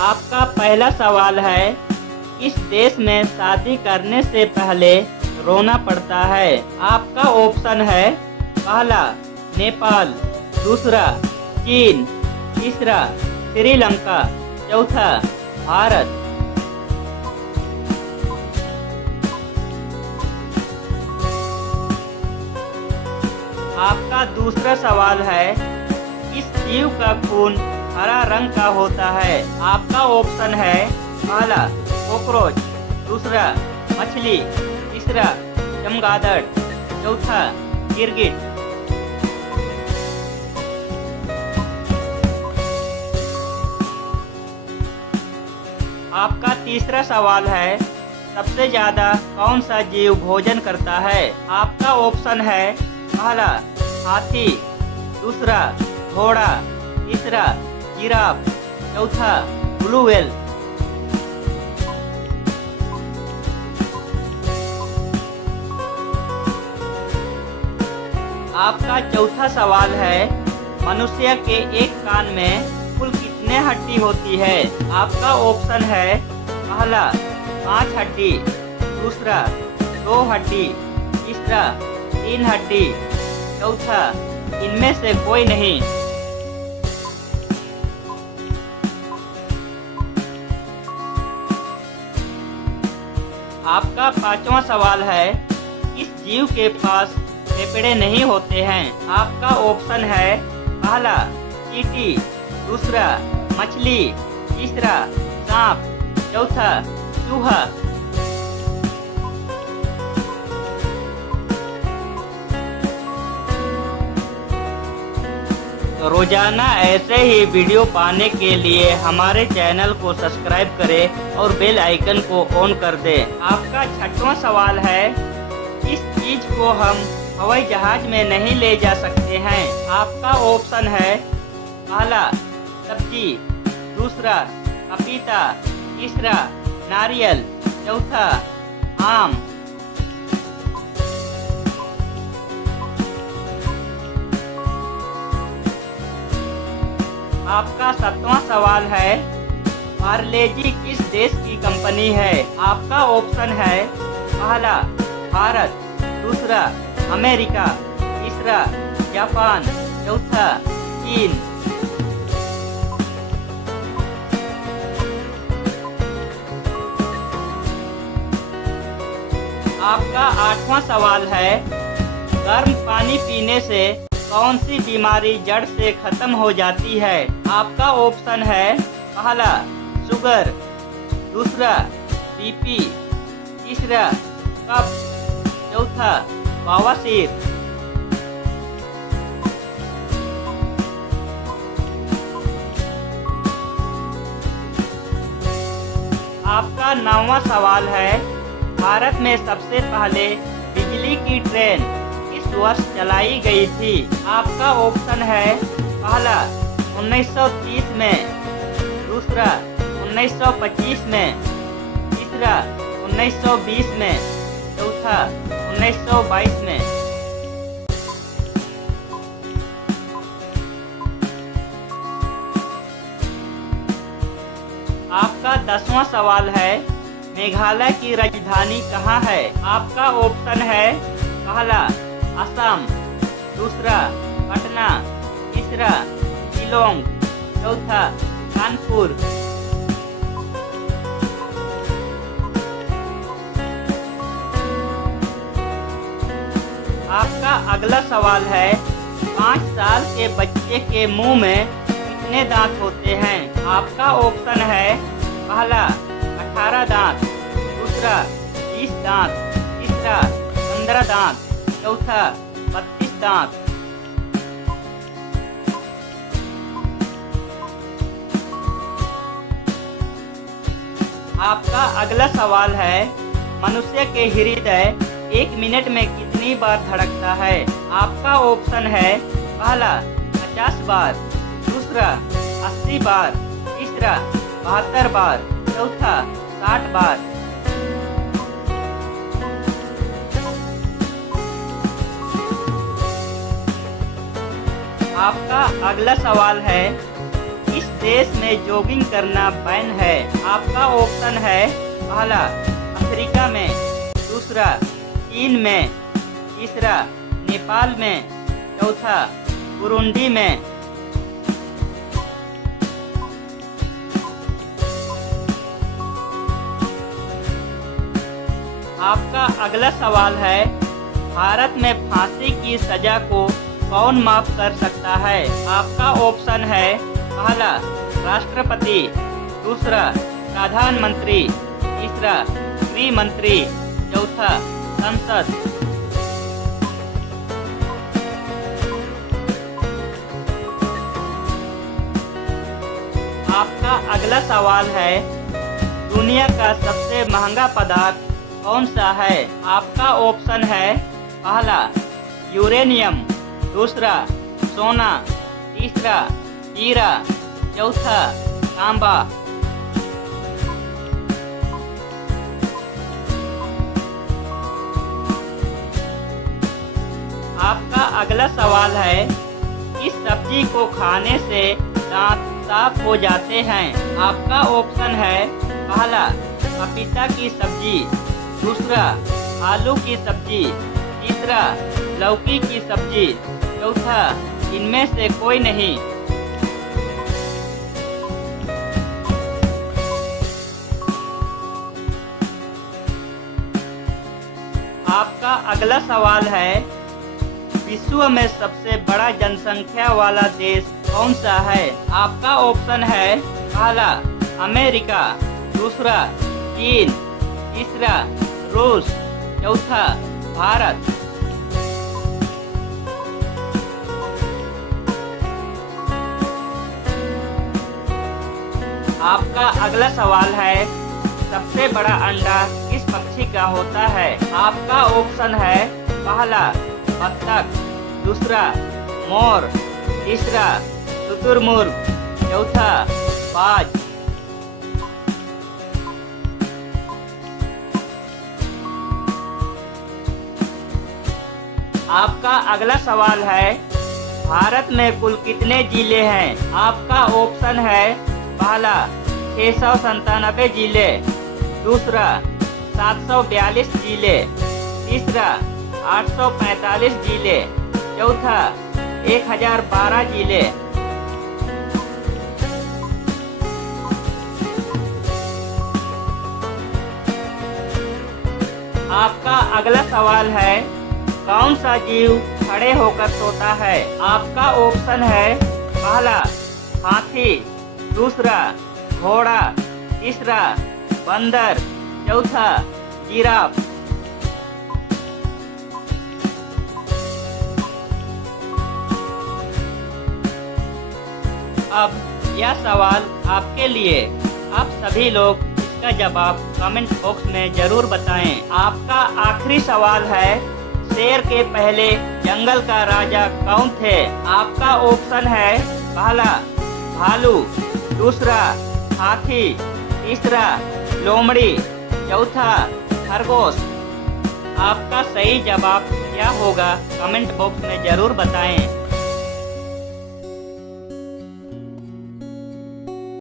आपका पहला सवाल है, किस देश में शादी करने से पहले रोना पड़ता है? आपका ऑप्शन है पहला नेपाल, दूसरा चीन, तीसरा श्रीलंका, चौथा भारत। आपका दूसरा सवाल है, किस जीव का खून हरा रंग का होता है? आपका ऑप्शन है पहला कॉकरोच, दूसरा मछली, तीसरा चमगादड़, चौथा गिरगिट। आपका तीसरा सवाल है, सबसे ज्यादा कौन सा जीव भोजन करता है? आपका ऑप्शन है पहला हाथी, दूसरा घोड़ा, तीसरा जिराफ, चौथा ब्लू व्हेल। आपका चौथा सवाल है, मनुष्य के एक कान में कुल कितने हड्डी होती है? आपका ऑप्शन है पहला 5 हड्डी, दूसरा 2 हड्डी, तीसरा 3 हड्डी, चौथा इनमें से कोई नहीं। आपका पांचवा सवाल है, किस जीव के पास फेफड़े नहीं होते हैं? आपका ऑप्शन है पहला चींटी, दूसरा मछली, तीसरा सांप, चौथा चूहा। तो रोजाना ऐसे ही वीडियो पाने के लिए हमारे चैनल को सब्सक्राइब करें और बेल आइकन को ऑन कर दें। आपका छठवां सवाल है, किस चीज को हम हवाई जहाज में नहीं ले जा सकते हैं? आपका ऑप्शन है पहला सब्जी, दूसरा पपीता, तीसरा नारियल, चौथा आम। आपका सातवां सवाल है, पार्ले-जी किस देश की कंपनी है? आपका ऑप्शन है पहला भारत, दूसरा अमेरिका, तीसरा जापान, चौथा चीन। आपका आठवां सवाल है, गर्म पानी पीने से कौन सी बीमारी जड़ से खत्म हो जाती है? आपका ऑप्शन है पहला शुगर, दूसरा बीपी, तीसरा कफ, चौथा बवासीर। आपका 9वां सवाल है, भारत में सबसे पहले बिजली की ट्रेन किस वर्ष चलाई गई थी? आपका ऑप्शन है पहला 1930 में, दूसरा 1925 में, तीसरा 1920 में, चौथा 1922 में। आपका 10वां सवाल है, मेघालय की राजधानी कहाँ है? आपका ऑप्शन है पहला असम, दूसरा पटना, तीसरा शिलोंग, चौथा कानपुर। आपका अगला सवाल है, 5 साल के बच्चे के मुंह में कितने दांत होते हैं? आपका ऑप्शन है पहला 18 दांत, दूसरा 20 दांत, तीसरा 15 दांत, चौथा 32 दांत। आपका अगला सवाल है, मनुष्य के हृदय 1 मिनट में कितनी बार धड़कता है? आपका ऑप्शन है पहला 50 बार, दूसरा 80 बार, तीसरा 72 बार, चौथा 60 बार। आपका अगला सवाल है, किस देश में जॉगिंग करना बैन है? आपका ऑप्शन है पहला अफ्रीका में, दूसरा चीन में, तीसरा नेपाल में, चौथा बुरुंडी में। आपका अगला सवाल है, भारत में फांसी की सजा को कौन माफ कर सकता है? आपका ऑप्शन है पहला राष्ट्रपति, दूसरा प्रधानमंत्री, तीसरा गृह मंत्री, चौथा संसद। आपका अगला सवाल है, दुनिया का सबसे महंगा पदार्थ कौन सा है? आपका ऑप्शन है पहला यूरेनियम, दूसरा सोना, तीसरा हीरा, चौथा तांबा। आपका अगला सवाल है, इस सब्जी को खाने से दांत साफ हो जाते हैं? आपका ऑप्शन है पहला पपीता की सब्जी, दूसरा आलू की सब्जी, तीसरा लौकी की सब्जी, चौथा इनमें से कोई नहीं। आपका अगला सवाल है, विश्व में सबसे बड़ा जनसंख्या वाला देश कौन सा है? आपका ऑप्शन है पहला अमेरिका, दूसरा चीन, तीसरा रूस, चौथा भारत। आपका अगला सवाल है, सबसे बड़ा अंडा किस पक्षी का होता है? आपका ऑप्शन है पहला बत्तख, दूसरा मोर, तीसरा शुतुरमुर्ग, चौथा बाज। आपका अगला सवाल है, भारत में कुल कितने जिले हैं? आपका ऑप्शन है पहला 697 जिले, दूसरा 742 जिले, तीसरा 845 जिले, चौथा 1012 जिले। आपका अगला सवाल है, कौन सा जीव खड़े होकर सोता है? आपका ऑप्शन है पहला हाथी, दूसरा घोड़ा, तीसरा बंदर, चौथा जिराफ। अब यह सवाल आपके लिए। आप सभी लोग इसका जवाब कमेंट बॉक्स में जरूर बताएं। आपका आखिरी सवाल है, शेर के पहले जंगल का राजा कौन थे? आपका ऑप्शन है पहला भालू, दूसरा हाथी, तीसरा लोमड़ी, चौथा खरगोश। आपका सही जवाब क्या होगा कमेंट बॉक्स में जरूर बताएं।